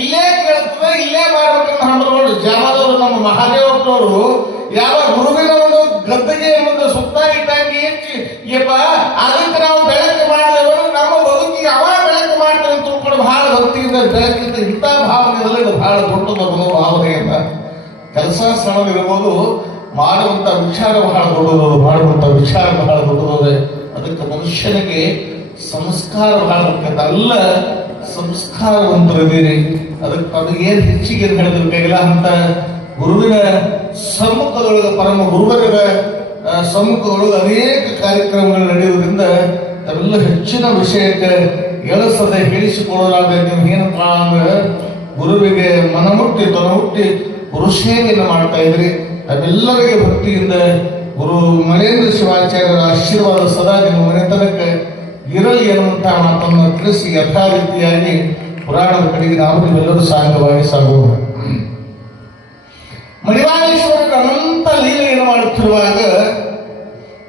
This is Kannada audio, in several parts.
ಇಲ್ಲೇ ಕೇಳ್ತದೆ, ಇಲ್ಲೇ ಮಾಡ್ಬೇಕಂತ ಹಂಬರೋಡು ಜಾಮದವರು ನಮ್ಮ ಮಹಾದೇವಪ್ಪನವರು ಯಾವ ಗುರುವಿನ ಒಂದು ಗದ್ದೆಗೆ ಒಂದು ಸುತ್ತಾಗಿಟ್ಟಾಗಿ ಹೆಚ್ಚಿ ಯಪ್ಪ ಅದಕ್ಕೆ ನಾವು ಬೆಳಕು ಮಾಡಿದೆವು, ನಮ್ಮ ಬದುಕಿಗೆ ಅವ ಬೆಳಕು ಮಾಡ್ತಾರೆ ಅಂತ ತಿಳ್ಕೊಂಡು ಬಹಳ ಭಕ್ತಿಯಿಂದ ಬೆಳಕಿಂದ ಹಿತ ಭಾವನೆಯಲ್ಲಿ ಇದು ಬಹಳ ದೊಡ್ಡದ ಮನೋಭಾವನೆಯಿಂದ ಕೆಲಸ ಸ್ಥಳವಿರ್ಬೋದು, ಮಾಡುವಂತ ವಿಚಾರ ಬಹಳ ದೊಡ್ಡದದು, ಮಾಡುವಂತ ವಿಚಾರ ಬಹಳ ದೊಡ್ಡದದೆ. ಅದಕ್ಕೆ ಮನುಷ್ಯನಿಗೆ ಸಂಸ್ಕಾರ ಬಹಳ ಮುಖ್ಯ. ಅಲ್ಲ ಸಂಸ್ಕಾರವಂತರಿದ್ದೀರಿ, ಅದಕ್ಕೆ ತಮಗೇನು ಹೆಚ್ಚಿಗೆ ನಡೆದಿರ್ಬೇಕಿಲ್ಲ ಅಂತ ಗುರುವಿನ ಸಮ್ಮುಖದೊಳಗೆ, ಪರಮ ಗುರುವರ ಸಮ್ಮುಖದೊಳಗೆ ಅನೇಕ ಕಾರ್ಯಕ್ರಮಗಳು ನಡೆಯುವುದರಿಂದ ತಾವೆಲ್ಲ ಹೆಚ್ಚಿನ ವಿಷಯಕ್ಕೆ ಎಳಸದೆ ಹೇಳಿಸಿಕೊಳ್ಳಲಾದ್ರೆ ನೀವು ಏನಪ್ಪ ಅಂದ್ರೆ ಗುರುವಿಗೆ ಮನಮುಟ್ಟಿ ತನಮುಟ್ಟಿ ಗುರುಸೇವೆಯನ್ನು ಮಾಡ್ತಾ ಇದ್ರಿ. ನಾವೆಲ್ಲರಿಗೆ ಭಕ್ತಿಯಿಂದ ಗುರು ಮನೇಂದ್ರ ಶಿವಾಚಾರ್ಯರ ಆಶೀರ್ವಾದ ಸದಾ ನಿಮ್ಮ ಮನೆತನಕ್ಕೆ ಇರಲಿ ಎನ್ನುವಂಥ ಮಾತನ್ನು ತಿಳಿಸಿ ಯಥಾರೀತಿಯಾಗಿ ಪುರಾಣದ ಕಡೆಗೆ ನಾವು ನೀವೆಲ್ಲರೂ ಸಾಂಗವಾಗಿ ಸಾಗುವ. ಮಡಿವಾಳೇಶ್ವರರ ಅನಂತ ಲೀಲೆಯನ್ನು ಮಾಡುತ್ತಿರುವಾಗ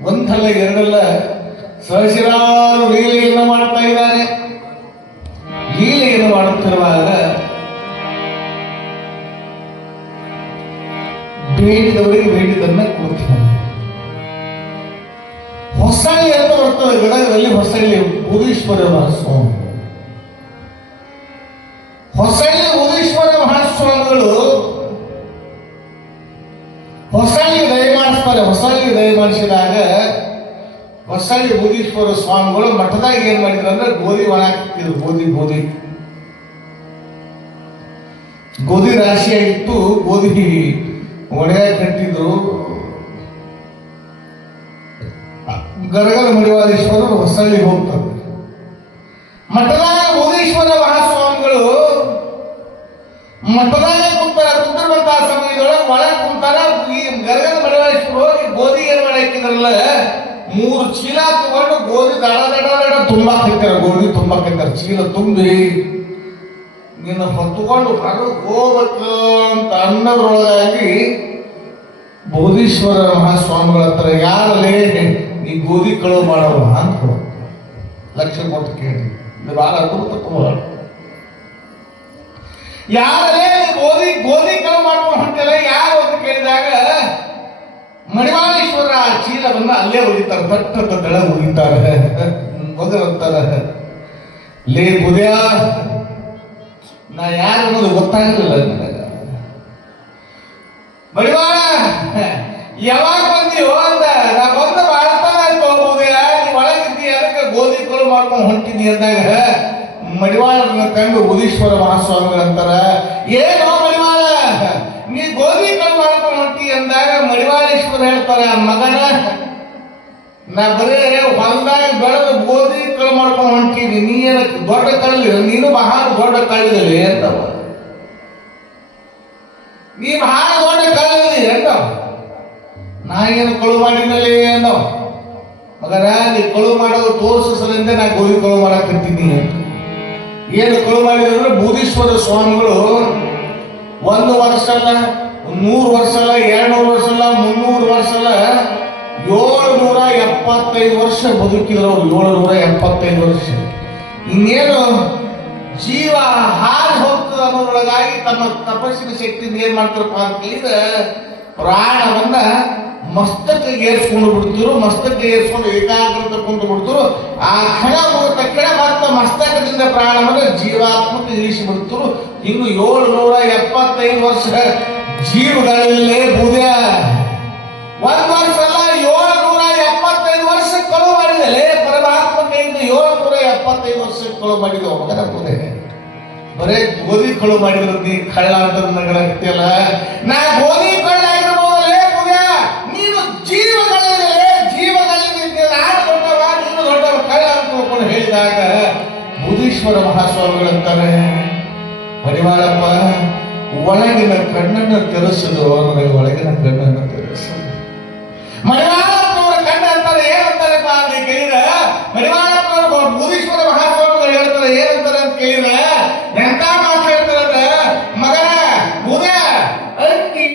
ಒಂದಲ್ಲ ಎರಡಲ್ಲ ಸಹಸ್ರಾರು ಲೀಲೆಯನ್ನು ಮಾಡ್ತಾ ಇದ್ದಾರೆ. ಲೀಲೆಯನ್ನು ಮಾಡುತ್ತಿರುವಾಗ ಬೇಡಿದವರಿಗೆ ಬೇಡಿದನ್ನ ಕೊಡ್ತೀವಿ. ಹೊಸಳ್ಳಿ ಅಂತ ಬರ್ತದೆ ಗದಗದಲ್ಲಿ, ಹೊಸಳ್ಳಿ ಬೂದೀಶ್ವರ ಮಹಾಸ್ವಾಮಿ. ಹೊಸಳ್ಳಿ ಬೂದೀಶ್ವರ ಮಹಾಸ್ವಾಮಿಗಳು ಹೊಸಳ್ಳಿ ದಯಮಾಡಿಸ್ತಾರೆ. ಹೊಸಳ್ಳಿ ದಯಮಾಡಿಸಿದಾಗ ಹೊಸಳ್ಳಿ ಬೂದೀಶ್ವರ ಸ್ವಾಮಿಗಳು ಮಠದಾಗ ಏನ್ ಮಾಡಿದ್ರು ಅಂದ್ರೆ ಗೋಧಿ ಒಣ ಹಾಕಿದ್ರು. ಗೋಧಿ ರಾಶಿಯಾಗಿತ್ತು, ಗೋಧಿ ಒಣಗ ಕಟ್ಟಿದ್ರು. ಗರಗಲ ಮಡಿವಾಳೇಶ್ವರರು ಹೊಸಳ್ಳಿಗೆ ಹೋಗ್ತಾರೆ. ಮಠದಾಗ ಬೂದೀಶ್ವರ ಮಹಾಸ್ವಾಮಿಗಳು ಮಠದಾಗ ಕುಂತಿರುವಂತಹ ಸಮಯದೊಳಗೆ ಒಳಗೆ ಕುಂತಾರ. ಈ ಗರಗಲ ಮಡಿವಾಳೇಶ್ವರ ಹೋಗಿ ಗೋಧಿ ಏನ್ ಮಾಡಿ ಹಾಕಿದ್ರಲ್ಲ, 3 ಚೀಲ ತಗೊಂಡು ಗೋಧಿ ದಡ ತುಂಬಾಕಿರ್ತಾರೆ. ಗೋಧಿ ತುಂಬಾಕಿರ್ತಾರೆ, ಚೀಲ ತುಂಬಿ ನಿನ್ನ ಹೊತ್ತುಕೊಂಡು ಹೊರಗೆ ಹೋಗ್ಬೇಕು ಅಂತ ಅನ್ನೋದ್ರೊಳಗಾಗಿ ಬೋಧೀಶ್ವರ ಮಹಾಸ್ವಾಮಿಗಳ ಹತ್ರ ಯಾರಲ್ಲೇ ನೀ ಗೋಧಿ ಕಳುವು ಮಾಡೋರು ಅಂತ ಲಕ್ಷ ಕೊಟ್ಟು ಕೇಳಿ. ಇದು ಬಹಳ ಅದ್ಭುತ. ಯಾರಲ್ಲೇ ಗೋಧಿ ಕಳುವು ಮಾಡ್ಕೊಂಡು ಹೊಂಟಿಲ್ಲ ಯಾರು ಅಂತ ಕೇಳಿದಾಗ ಮಡಿವಾಳೇಶ್ವರ ಆ ಚೀಲವನ್ನ ಅಲ್ಲೇ ಒಗಿತಾರೆ, ತಟ್ಟದ ದಳ ಒಗಿತಾರೆ. ಒಗರಂತಾರೆ, ಲೇ ಬುದ್ಯ ನಾ ಯಾರು ಅನ್ನೋದು ಗೊತ್ತಾಗಲಿಲ್ಲ ನನಗ. ಮಡಿವಾಳ ಯಾವಾಗ ಬಂದೀವೋ ಅಂತ ನಾ ಬಂದು ಮಾಡ್ತಾನ ಆಯ್ತು ಬುದ್ಯ, ನೀ ಒಳಗಿದ್ದಿ ಅದಕ್ಕೆ ಗೋಧಿ ಕಳು ಮಾಡ್ಕೊಂಡು ಹೊಂಟಿದ್ದಿ ಅಂದಾಗ ಮಡಿವಾಳನ ಕಂಡು ಬುಧೀಶ್ವರ ಮಹಾಸ್ವಾಮಿಗಳಂತಾರ, ಏನೋ ಮಡಿವಾಳ ನೀ ಗೋಧಿ ಕಳು ಮಾಡ್ಕೊಂಡು ಹೊಂಟಿ ಅಂದಾಗ ಮಡಿವಾಳೇಶ್ವರ ಹೇಳ್ತಾರ, ಮಗನ ನಾ ಬರೇ ಹೊಲದಾಗ ಬೆಳೆದ ಗೋಧಿ ಕಳು ಮಾಡ್ಕೊಂಡು ಹೊಂಟೀನಿ, ನೀ ಏನ ದೊಡ್ಡ ಕಳ್ಳಿ, ನೀನು ಬಹಳ ದೊಡ್ಡ ಕಳ್ಳಿದಲ್ಲಿ ಅಂತವ, ನೀ ಬಹಳ ದೊಡ್ಡ ಕಳ್ಳಿ ಅಂತವ. ನಾ ಏನು ಕಳು ಮಾಡಿದಲ್ಲಿ ಅನ್ನೋ, ಮಗನ ನೀ ಕಳು ಮಾಡೋದು ತೋರಿಸಲಿಂದ ನಾ ಗೋಧಿ ಕಳು ಮಾಡಕ್ ಕಟ್ಟಿದ್ದೀನಿ. ಏನು ಕಳು ಮಾಡಿದ್ರೆ ಬೂದೀಶ್ವರ ಸ್ವಾಮಿಗಳು 1 ವರ್ಷ ಅಲ್ಲ, 100 ವರ್ಷ ಅಲ್ಲ, 200 ವರ್ಷ ಅಲ್ಲ, 300 ವರ್ಷ ಅಲ್ಲ, 775 ವರ್ಷ ಬದುಕಿದ್ರು. 775 ವರ್ಷ. ಇನ್ನೇನು ಜೀವ ಹಾರಿ ಹೋಗ್ತದೆ ಅನ್ನೋದ್ರೊಳಗಾಗಿ ತಮ್ಮ ತಪಸ್ಸಿನ ಶಕ್ತಿಯಿಂದ ಏನ್ ಮಾಡ್ತಾರಪ್ಪ ಅಂತ ಹೇಳಿದ್ರೆ ಪ್ರಾಣವನ್ನ ಮಸ್ತಕ್ಕೆ ಏರ್ಸ್ಕೊಂಡು ಬಿಡ್ತಿರು. ಮಸ್ತಕ್ಕೆ ಏರ್ಸ್ಕೊಂಡು ಏಕಾಗ್ರತೆ ಕುಂತು ಬಿಡ್ತಿರು. ಆ ಕ್ಷಣ ಮುಗಿದ ತಕ್ಷಣ ಮತ್ತೆ ಮಸ್ತಕದಿಂದ ಪ್ರಾಣವನ್ನು ಜೀವಾತ್ಮಕ್ಕೆ ಇಳಿಸಿ ಬಿಡ್ತಿರು. ಇನ್ನು 775 ವರ್ಷ ಜೀವಗಳಲ್ಲೇ ಬೂದ್ಯ 1 ವರ್ಷ ಅಲ್ಲ, 775 ವರ್ಷ ಕಳು ಮಾಡಿದಲೆ ಪರಮಾತ್ಮ ಕೈಯಿಂದ 775 ವರ್ಷ ಕಳು ಮಾಡಿದ ಮಗನ ಬೂದೆ. ಬರೇ ಗೋಧಿ ಕಳು ಮಾಡಿದ್ರು ನೀ ಕಳ್ಳ ಅಂತ ನಗರ ಆಗ್ತಿಯಲ್ಲ. ನಾ ಗೋಧಿ ಕಳ್ಳ ಆಗಿರ್ಬೋದಲ್ಲೇ ಬೂದ್ಯ, ನೀನು ಜೀವಗಳಿಂದ ನಾನು ದೊಡ್ಡವ, ನೀನು ದೊಡ್ಡವ, ಕಳ್ಳ ಅಂತ ತಿಳ್ಕೊಂಡು ಹೇಳಿದಾಗ ಬುಧೀಶ್ವರ ಮಹಾಸ್ವಾಮಿಗಳಂತಾರೆ, ಮಡಿವಾಳಪ್ಪ ಒಳಗಿನ ಕಣ್ಣನ್ನು ತೆರೆಸೋದು, ನನಗೆ ಒಳಗಿನ ಕಣ್ಣನ್ನು ತೆರೆಸೋದು. ಮಡಿವಾಳಪ್ಪನವರ ಕಣ್ಣು ಅಂತಾರೆ, ಏನಂತಾರಪ್ಪ ಅಂತ ಕೇಳಿದ್ರೆ ಮಡಿವಾಳಪ್ಪನವರು ಬುಧೀಶ್ವರ ಮಹಾಸ್ವಾಮಿಗಳು ಹೇಳ್ತಾರೆ,